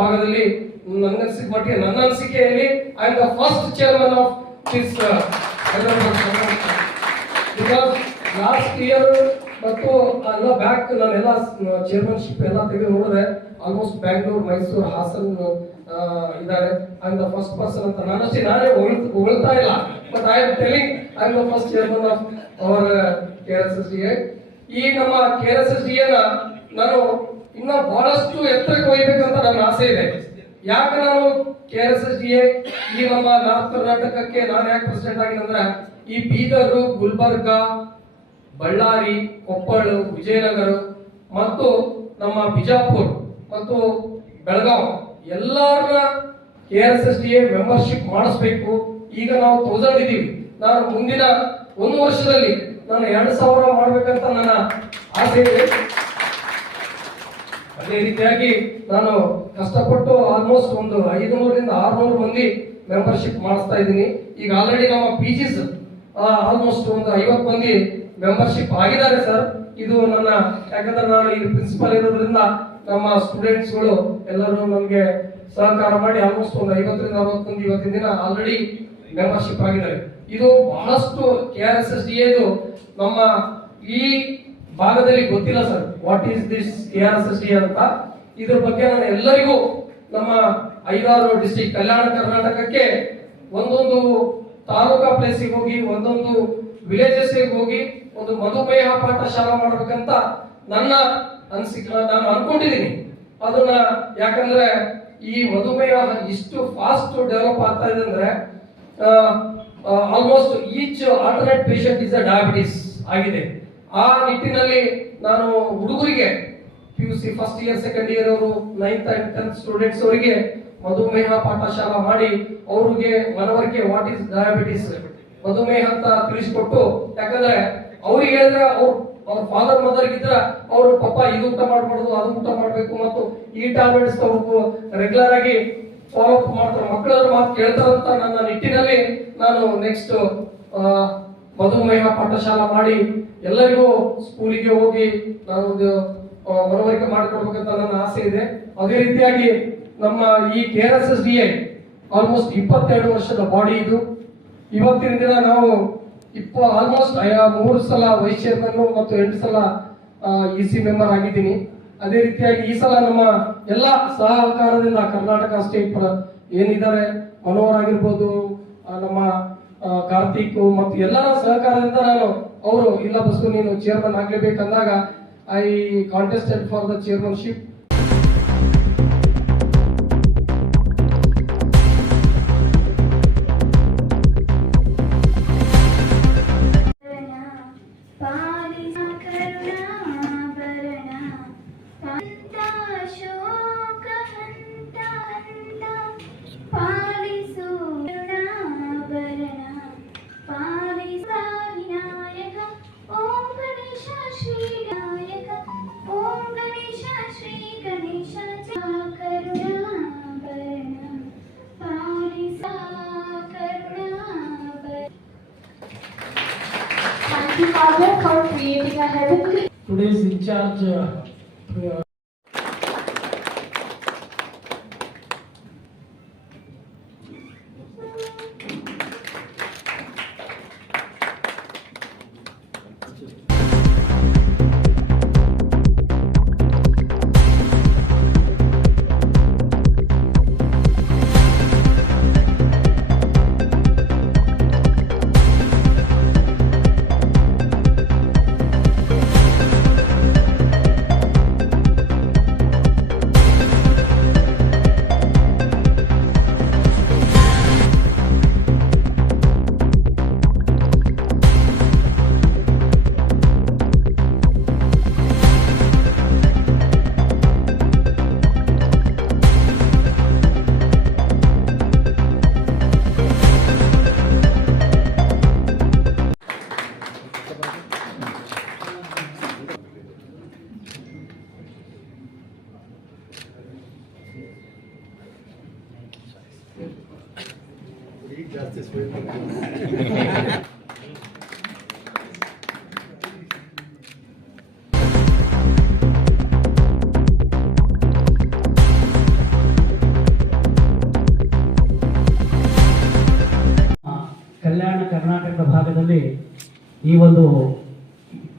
ಭಾಗದಲ್ಲಿ ನನಗನ್ಸಿದ ಮಟ್ಟಿಗೆ ನನ್ನ ಅನಿಸಿಕೆಯಲ್ಲಿ I am the first chairman of this because last year ಮತ್ತು ಎಲ್ಲ ಬ್ಯಾಕ್ ನಾನೆಲ್ಲ ಚೇರ್ಮನ್ಶಿಪ್ ಎಲ್ಲ ತೆಗೆದು ನೋಡಿದ್ರೆ ಆಲ್ಮೋಸ್ಟ್ ಬ್ಯಾಂಗ್ಳೂರ್ ಮೈಸೂರು ಹಾಸನ್ ಇದ್ದಾರೆ. I am the first person ಅಂತ. ನನ್ನಷ್ಟೇ ನಾನೇ ಹೊಳ್ತಾ ಇಲ್ಲ. But I am telling I am the first chairman of our K S S D ಈ ನಮ್ಮ ಕೆ ಎಸ್ ಎಸ್ ಡಿ ನಾನು ಇನ್ನ ಬಹಳಷ್ಟು ಎತ್ತರಕ್ಕೆ ಒಯ್ಯಬೇಕಂತ ನನ್ನ ಆಸೆ ಇದೆ. ಯಾಕೆ ನಾನು ಕೆ ಎಸ್ ಎಸ್ ಡಿ ಈ ನಮ್ಮ ನಾರ್ತ್ ಕರ್ನಾಟಕಕ್ಕೆ ನಾನು ಯಾಕೆ ಪ್ರೆಸಿಡೆಂಟ್ ಆಗಿದಂದ್ರೆ ಈ ಬೀದರ್, ಗುಲ್ಬರ್ಗ, ಬಳ್ಳಾರಿ, ಕೊಪ್ಪಳ, ವಿಜಯನಗರ ಮತ್ತು ನಮ್ಮ ಬಿಜಾಪುರ್ ಮತ್ತು ಬೆಳಗಾವ್ ಎಲ್ಲರ K S S D membership ಮಾಡಿಸ್ಬೇಕು. ಈಗ ನಾವು ತೌಸಂಡ್ ಇದೀವಿ ನಾನು ಮುಂದಿನ ಒಂದು ವರ್ಷದಲ್ಲಿ ನಾನು ಎರಡು ಸಾವಿರ ಮಾಡ್ಬೇಕಂತ ನನ್ನ ಆಸೆ ಇದೆ. ಅದೇ ರೀತಿಯಾಗಿ ನಾನು ಕಷ್ಟಪಟ್ಟು ಆಲ್ಮೋಸ್ಟ್ ಒಂದು ಐದುನೂರರಿಂದ ಆರ್ನೂರು ಮಂದಿ ಮೆಂಬರ್ಶಿಪ್ ಮಾಡಿಸ್ತಾ ಇದ್ದೀನಿ. ಈಗ ಆಲ್ರೆಡಿ ನಮ್ಮ ಪಿ ಜಿಸ್ ಆಲ್ಮೋಸ್ಟ್ ಒಂದು ಐವತ್ತು ಮಂದಿ ಮೆಂಬರ್ಶಿಪ್ ಆಗಿದ್ದಾರೆ ಸರ್ ಇದು ನನ್ನ, ಯಾಕಂದ್ರೆ ನಾನು ಈ ಪ್ರಿನ್ಸಿಪಲ್ ಇರೋದ್ರಿಂದ ನಮ್ಮ ಸ್ಟೂಡೆಂಟ್ಸ್ಗಳು ಎಲ್ಲರೂ ನಮಗೆ ಸಹಕಾರ ಮಾಡಿ ಆಲ್ಮೋಸ್ಟ್ ಒಂದು ಐವತ್ತರಿಂದ ಅರವತ್ತು ಮಂದಿ ಇವತ್ತಿನ ದಿನ ಆಲ್ರೆಡಿ ಮೆಂಬರ್ಶಿಪ್ ಆಗಿದ್ದಾರೆ. ಇದು ಬಹಳಷ್ಟು K R S S D ಎದು ನಮ್ಮ ಈ ಭಾಗದಲ್ಲಿ ಗೊತ್ತಿಲ್ಲ sir. What is this K R S S D ಅಂತ. ಇದ್ರ ಬಗ್ಗೆ ನಾನು ಎಲ್ಲರಿಗೂ ನಮ್ಮ ಐದಾರು ಡಿಸ್ಟಿಕ್ ಕಲ್ಯಾಣ ಕರ್ನಾಟಕಕ್ಕೆ ಒಂದೊಂದು ತಾಲೂಕಾ ಪ್ಲೇಸಿಗೆ ಹೋಗಿ, ಒಂದೊಂದು ವಿಲೇಜಸ್ ಹೋಗಿ ಒಂದು ಮಧುಮೇಹ ಪಾಠಶಾಲಾ ಮಾಡ್ಬೇಕಂತ ನನ್ನ ಅನಿಸಿಕೆ, ನಾನು ಅನ್ಕೊಂಡಿದ್ದೀನಿ ಅದನ್ನ ಯಾಕಂದ್ರೆ ಈ ಮಧುಮೇಹ ಇಷ್ಟು ಫಾಸ್ಟ್ ಡೆವಲಪ್ ಆಗ್ತಾ ಇದೆ ಅಂದ್ರೆ almost each alternate patient is a diabetes ಆಗಿದೆ. ಆ ನಿಟ್ಟಿನಲ್ಲಿ ನಾನು ಹುಡುಗರಿಗೆ P U C first year second year ಅವರು ನೈನ್ತ್ ಅಂಡ್ ಟೆಂತ್ ಸ್ಟೂಡೆಂಟ್ಸ್ ಅವರಿಗೆ ಮಧುಮೇಹ ಪಾಠಶಾಲಾ ಮಾಡಿ ಅವರಿಗೆ ಮನವರಿಕೆ ವಾಟ್ ಇಸ್ ಡಯಾಬಿಟಿಸ್ ಮಧುಮೇಹ ಅಂತ ತಿಳಿಸಿಕೊಟ್ಟು, ಯಾಕಂದ್ರೆ ಅವ್ರಿಗೆ ಹೇಳಿದ್ರೆ ಅವ್ರು, ಅವ್ರ ಫಾದರ್ ಮದರ್ ಇದ್ರ ಅವರು ಪಾಪ ಇದು ಊಟ ಮಾಡಬಾರ್ದು, ಅದು ಊಟ ಮಾಡಬೇಕು ಮತ್ತು ಈ ಟ್ಯಾಬ್ಲೆಟ್ಸ್ ತಗೋಬೇಕು ರೆಗ್ಯುಲರ್ ಆಗಿ ಫಾಲೋ ಅಪ್ ಮಾಡ್ತಾರೆ. ಮಕ್ಕಳವ್ರ ಮಾತು ಕೇಳ್ತಾರಂತ ನನ್ನ ನಿಟ್ಟಿನಲ್ಲಿ ನಾನು ನೆಕ್ಸ್ಟ್ ಮಧುಮೇಹ ಪಾಠಶಾಲಾ ಮಾಡಿ ಎಲ್ಲರಿಗೂ ಸ್ಕೂಲಿಗೆ ಹೋಗಿ ನಾನೊಂದು ಮನವರಿಕೆ ಮಾಡಿಕೊಡ್ಬೇಕಂತ ನನ್ನ ಆಸೆ ಇದೆ. ಅದೇ ರೀತಿಯಾಗಿ ನಮ್ಮ ಈ K R S S D I almost ಇಪ್ಪತ್ತೆರಡು ವರ್ಷದ ಬಾಡಿ ಇದು. ಇವತ್ತಿನ ದಿನ ನಾವು ಇಪ್ಪ ಆಲ್ಮೋಸ್ಟ್ ಮೂರು ಸಲ ವೈಸ್ ಚೇರ್ಮನ್ ಮತ್ತು ಎಂಟು ಸಲ ಇ ಸಿ ಮೆಂಬರ್ ಆಗಿದ್ದೀನಿ. ಅದೇ ರೀತಿಯಾಗಿ ಈ ಸಲ ನಮ್ಮ ಎಲ್ಲ ಸಹಕಾರದಿಂದ ಕರ್ನಾಟಕ ಸ್ಟೇಟ್ ಏನಿದ್ದಾರೆ, ಮನೋಹರ್ ಆಗಿರ್ಬೋದು ನಮ್ಮ ಕಾರ್ತಿಕ್ ಮತ್ತು ಎಲ್ಲರ ಸಹಕಾರದಿಂದ ನಾನು ಅವರು, ಇಲ್ಲ ಬಸ್ಸು ನೀನು chairman ಆಗ್ಲೇಬೇಕಂದಾಗ I contested for the chairmanship Father, for creating a heavenly today's in charge uh, Kalyana Karnataka ಭಾಗದಲ್ಲಿ ಈ ಒಂದು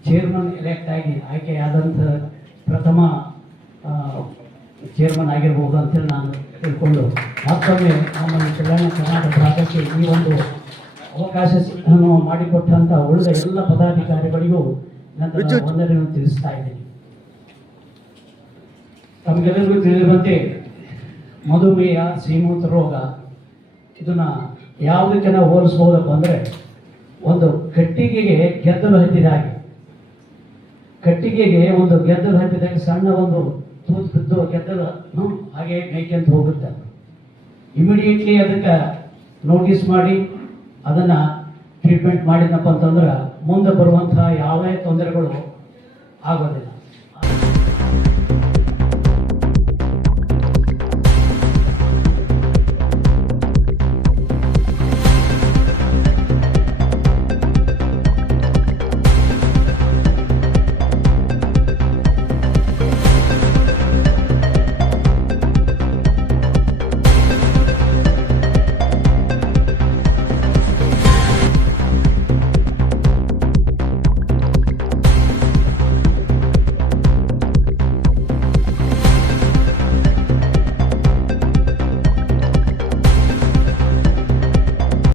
ಚೇರ್ಮನ್ ಎಲೆಕ್ಟ್ ಆಗಿ ಆಯ್ಕೆಯಾದಂಥ ಪ್ರಥಮ ಚೇರ್ಮನ್ ಆಗಿರ್ಬೋದು ಅಂತೇಳಿ ನಾನು ತಿಳ್ಕೊಂಡು ಮತ್ತೊಮ್ಮೆ ನಮ್ಮನ್ನು ಕಲ್ಯಾಣ ಕರ್ನಾಟಕ ಭಾಗಕ್ಕೆ ಈ ಒಂದು ಅವಕಾಶ ಅನ್ನು ಮಾಡಿಕೊಟ್ಟಂಥ ಉಳಿದ ಎಲ್ಲ ಪದಾಧಿಕಾರಿಗಳಿಗೂ ನನ್ನ ವಂದನೆಯನ್ನು ತಿಳಿಸ್ತಾ ಇದ್ದೀನಿ. ತಮಗೆಲ್ಲರಿಗೂ ತಿಳಿದಿರುವಂತೆ ಮಧುಮೇಹ ಶ್ರೀಮಂತ ರೋಗ ಇದನ್ನ ಯಾವುದಕ್ಕೆ ನಾವು ಹೋಲಿಸ್ಬೋದಪ್ಪ ಅಂದ್ರೆ ಒಂದು ಕಟ್ಟಿಗೆಗೆ ಗೆದ್ದಲು ಹತ್ತಿದ ಹಾಗೆ ಕಟ್ಟಿಗೆಗೆ ಒಂದು ಗೆದ್ದಲು ಹತ್ತಿದಾಗ ಸಣ್ಣ ಒಂದು ತೂತು ಬಿದ್ದು ಗೆದ್ದದ ಹಾಗೆ ಅಂತ ಹೋಗುತ್ತೆ. ಇಮಿಡಿಯೇಟ್ಲಿ ಅದಕ್ಕೆ ನೋಟಿಸ್ ಮಾಡಿ, ಅದನ್ನು ಟ್ರೀಟ್ಮೆಂಟ್ ಮಾಡಿದ್ನಪ್ಪ ಅಂತಂದ್ರೆ ಮುಂದೆ ಬರುವಂತಹ ಯಾವುದೇ ತೊಂದರೆಗಳು ಆಗೋದಿಲ್ಲ.